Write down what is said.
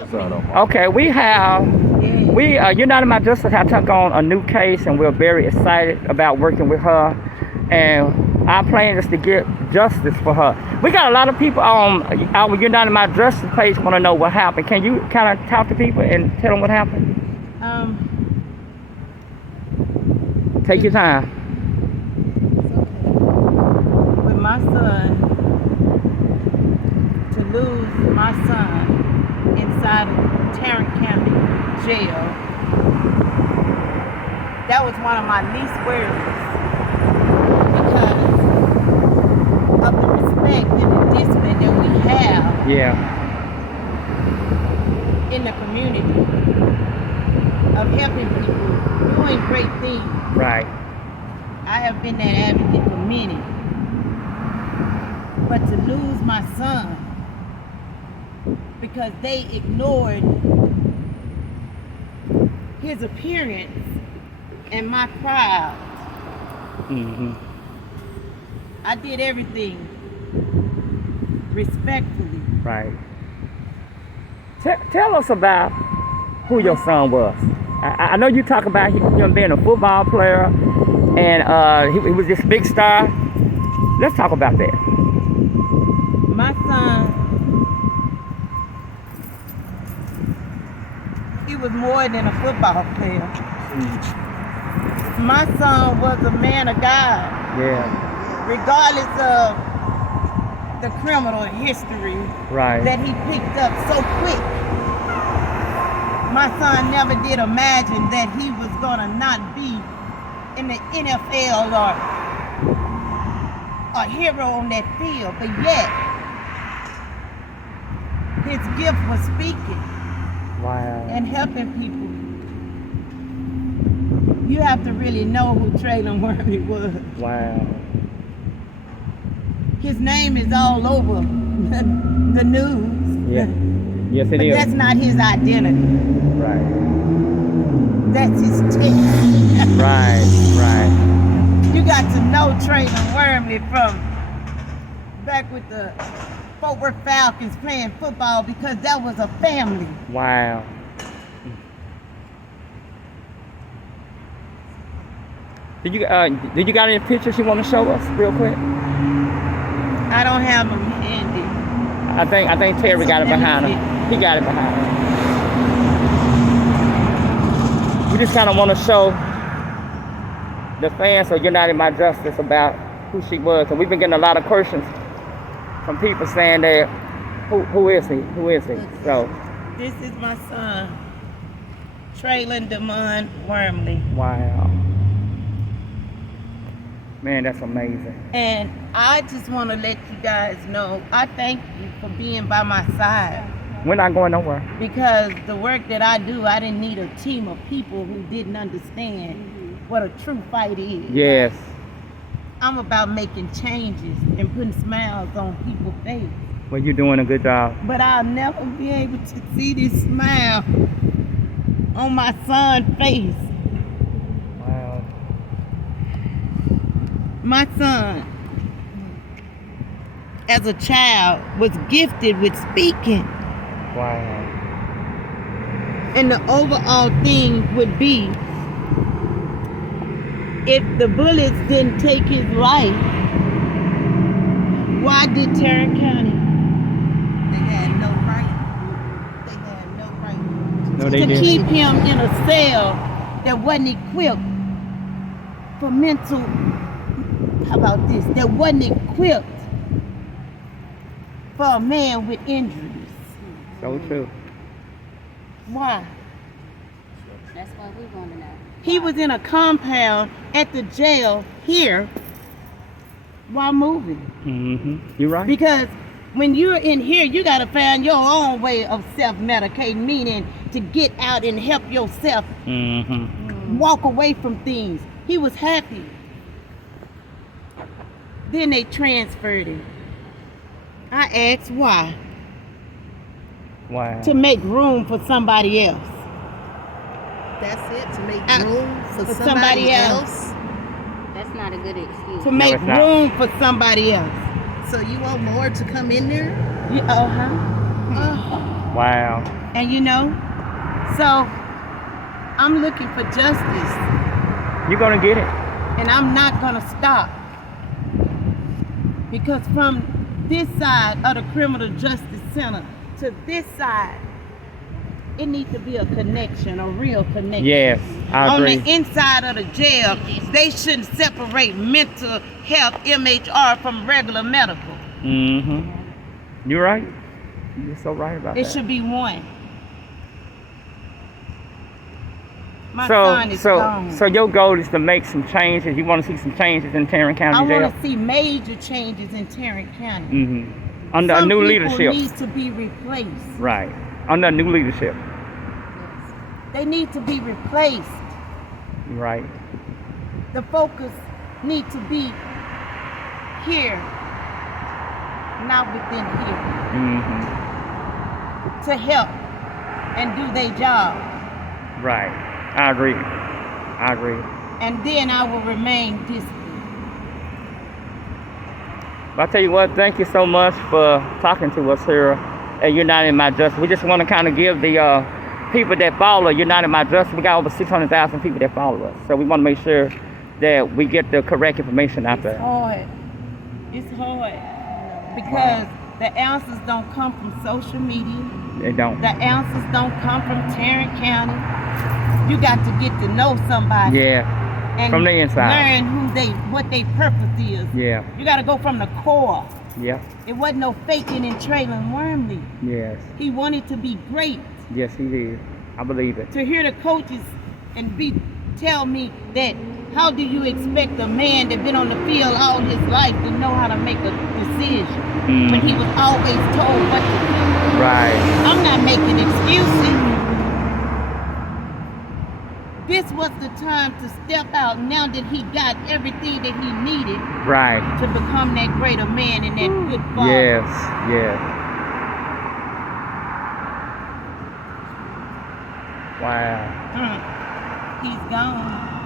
Okay, United My Justice have took on a new case, and we're very excited about working with her. And our plan is to get justice for her. We got a lot of people on our United My Justice page want to know what happened. Can you kind of talk to people and tell them what happened? Take your time. With my son, to lose my son inside of Tarrant County jail, that was one of my least worries because of the respect and the discipline that we have in the community of helping people, doing great things. Right. I have been that advocate for many, but to lose my son because they ignored his appearance and my pride. I did everything respectfully. Right. Tell us about who your son was. I know you talk about him being a football player, and he was this big star. Let's talk about that. My son, he was more than a football player. My son was a man of God. Yeah. Regardless of the criminal history that he picked up so quick. My son never did imagine that he was gonna not be in the NFL or a hero on that field, but yet his gift was speaking and helping people. You have to really know who Traylon Wormley was. Wow. His name is all over the news. Yeah. Yes, it but is. That's not his identity. Right. That's his test. Right. You got to know Traylon Wormley from back with the Fort Worth Falcons playing football because that was a family. Wow. Did you got any pictures you want to show us real quick? I don't have them handy. I think Terry got it behind him. He got it behind him. We just kind of want to show the fans of United My Justice about who she was. And we've been getting a lot of questions from people saying that, who is he? Who is he? So this is my son, Traylon Demond Wormley. Wow. Man, that's amazing. And I just want to let you guys know, I thank you for being by my side. We're not going nowhere. Because the work that I do, I didn't need a team of people who didn't understand what a true fight is. Yes. I'm about making changes and putting smiles on people's faces. Well, you're doing a good job. But I'll never be able to see this smile on my son's face. Wow. My son, as a child, was gifted with speaking. Wow. And the overall thing would be, if the bullets didn't take his life, why did Tarrant County? They had no right. No, they to didn't. Keep him in a cell that wasn't equipped for mental. How about this? That wasn't equipped for a man with injuries. So true. Why? That's what we want to know. He was in a compound at the jail here while moving. You're right. Because when you're in here, you got to find your own way of self-medicating, meaning to get out and help yourself walk away from things. He was happy. Then they transferred him. I asked why. Wow. To make room for somebody else. That's it, to make room for somebody else. That's not a good excuse. To make room for somebody else. So you want more to come in there? Yeah, Wow. And you know, so I'm looking for justice, You're gonna get it. and I'm not gonna stop. Because from this side of the criminal justice center to this side, it needs to be a connection, a real connection. Yes, I On agree. the inside of the jail, they shouldn't separate mental health, MHR, from regular medical. Mm-hmm. You're right. You're so right about It that. should be one. My son is gone. So your goal is to make some changes. You want to see some changes in Tarrant County I Jail? want to see major changes in Tarrant County. Mm-hmm. Under a Some new people leadership. need to be replaced. Right. Under a new leadership. They need to be replaced. Right. The focus need to be here, not within here, Mm-hmm. to help and do their job. Right. I agree. I agree. And then I will remain disciplined. But I tell you what, thank you so much for talking to us here at United My Justice. We just want to kind of give the people that follow United My Justice, we got over 600,000 people that follow us. So we want to make sure that we get the correct information out It's there. hard. It's hard because the answers don't come from social media. They don't. The answers don't come from Tarrant County. You got to get to know somebody. Yeah. And From the inside. learn what their purpose is. Yeah. You got to go from the core. Yeah. It wasn't no faking and Traylon Wormley. Yes. He wanted to be great. Yes, he did. I believe it. To hear the coaches and tell me that how do you expect a man that been on the field all his life to know how to make a decision when he was always told what to do? Right. I'm not making excuses. This was the time to step out now that he got everything that he needed Right. to become that greater man and that good father. Yes. Yes. Wow. He's gone.